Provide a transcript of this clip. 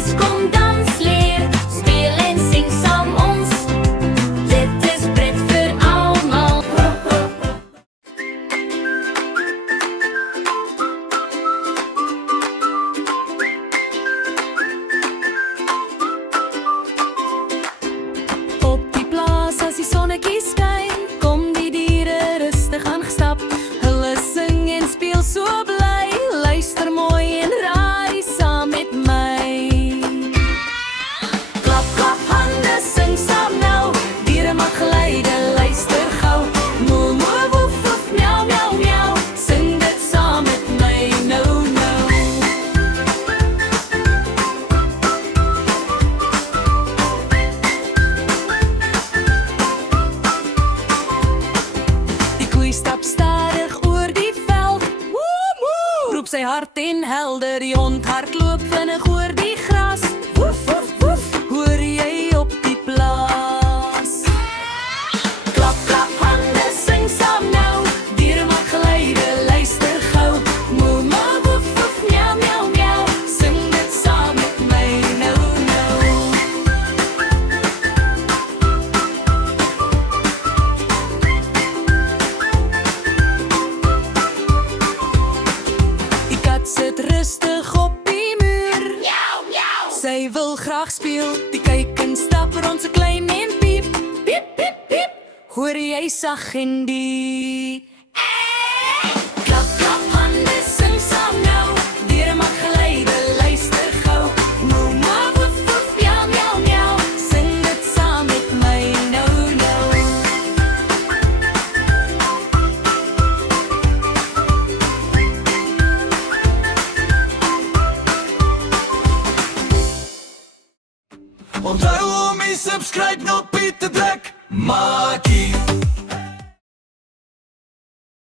Kies, kom dans, leer, speel en sing saam ons. Dit is pret vir almal. Op die plaas as die sonnetjie skyn, kom die diere rustig aangestap. Hulle sing en speel so bly, luister mooi en raai saam met my. Klap, klap hande, sing saam nou, diere maak geluide, luister gou. Moe, moe, woef, woef, miau, miau, miau, sing dit saam met my nou, nou. Die koei stap stadig oor die veld, moe, moe, roep sy hart en helder. Die hond hardloop vinnig oor die gras, woef, woef, woef, hoor jy op die plaas. Klap, klap hande, sing saam nou, diere maak geluide, luister gou. Moe, moe, woef, woef, miau, miau, miau, sing dit saam met my nou, nou. Die kat sit rustig op die muur, sy wil graag speel. Die kuiken stap rond so klein en piep, piep, piep, piep, hoor jy sag en diep. Klap, klap hande, sing saam nou, diere maak geluide, luister gou. Moe, moe, woef, woef, miau, miau, miau, sing dit saam met my nou, nou. Onthou om die subscribe knoppie te druk. Maakie